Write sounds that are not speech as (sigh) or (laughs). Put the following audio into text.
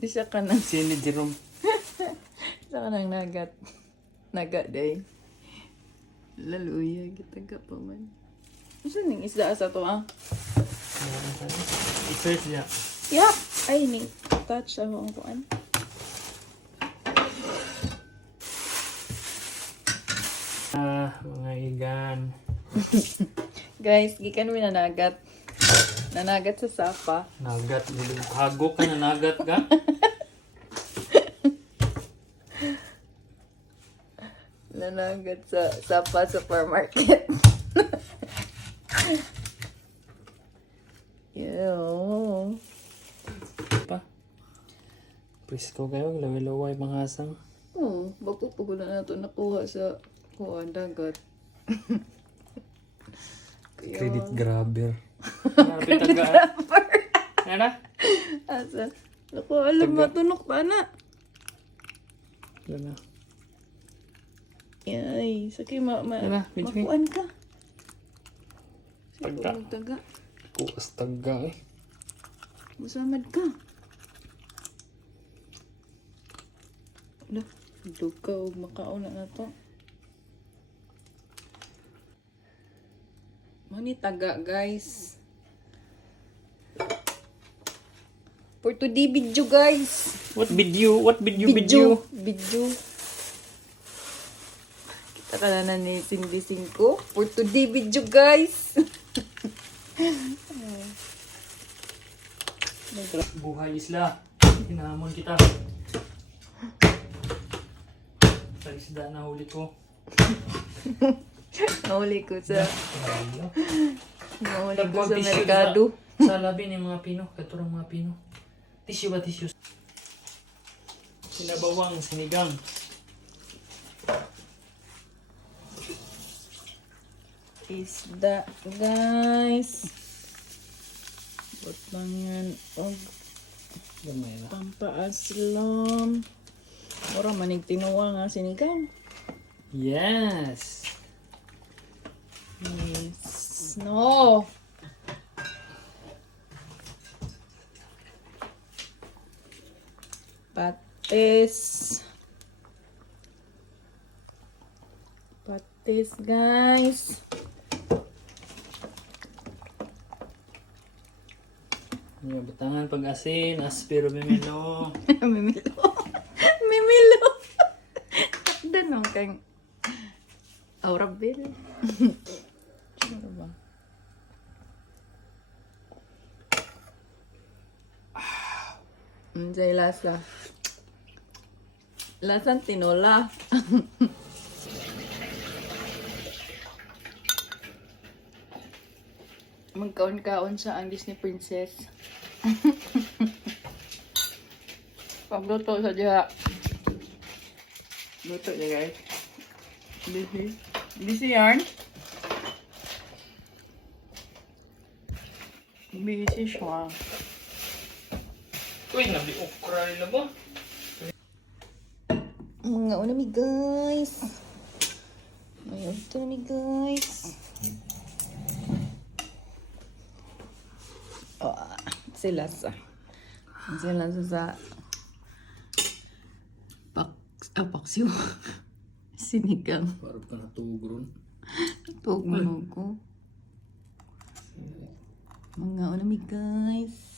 Isa ka ng, Si ni Jerome. (laughs) isa ka ng nagat. Naga day. Laluya, kita pa man. Isa ning isda sa to ah? I-search niya. Yap! Ay, ni touch sa akong kuan. Ah, mga igan. (laughs) Guys, gikan mi nanagat. Nanagat sa sapa. Nagat. Hago ka na nagat ka. (laughs) Nanagat sa sapa supermarket. (laughs) Yo. Pa. Presko kayo. Laway-laway mga asang. Oh, bako po ko na nato nakuha sa kuha dagat. (laughs) Credit grabber. Taga. Ano? asa? Naku, alam mo, tunok pa na. Ano? Ay, sakay ma, ma, medyo- makuan ka. Taga. Taga. Kuas taga eh. Masamad ka. Ala, duka o makauna na to. Mani taga, guys. For today video, guys. What video? What video? Video? Video. Kita ka na na ni Cindy 5. For today video, guys. Buhay isla. Hinamon kita. Sa isda na huli ko. (laughs) Nahuli ko sa... (laughs) Nahuli ko sa merkado. Sa, (laughs) sa labi ni mga Pino. Katurang mga Pino. Tissue ba tissue? Sinabawang, sinigang. Isda, guys. Butangan og pampaaslom. Mura manig tinuwa nga sinigang. Yes! Yes. No. Patis. Patis, guys. Mga batangan pag-asin, aspiro mimilo. (laughs) Mimilo. (laughs) Mimilo. (laughs) Danong kang Aura Bill. Ano ba? Anjay lasa. Lasang tinola. (laughs) Magkaon-kaon sa ang Disney Princess. (laughs) Pagluto sa diha. Luto niya guys. Busy. Busy yarn. Busy siya. Uy, nabi okra nila ba? Mga unami guys. May ito na guys. Oh, ah, sila sa. Sila sa sa pak ah, paksiw. (laughs) Sinigang. Parang ka natugron. Tug mo ko. Mga unami guys.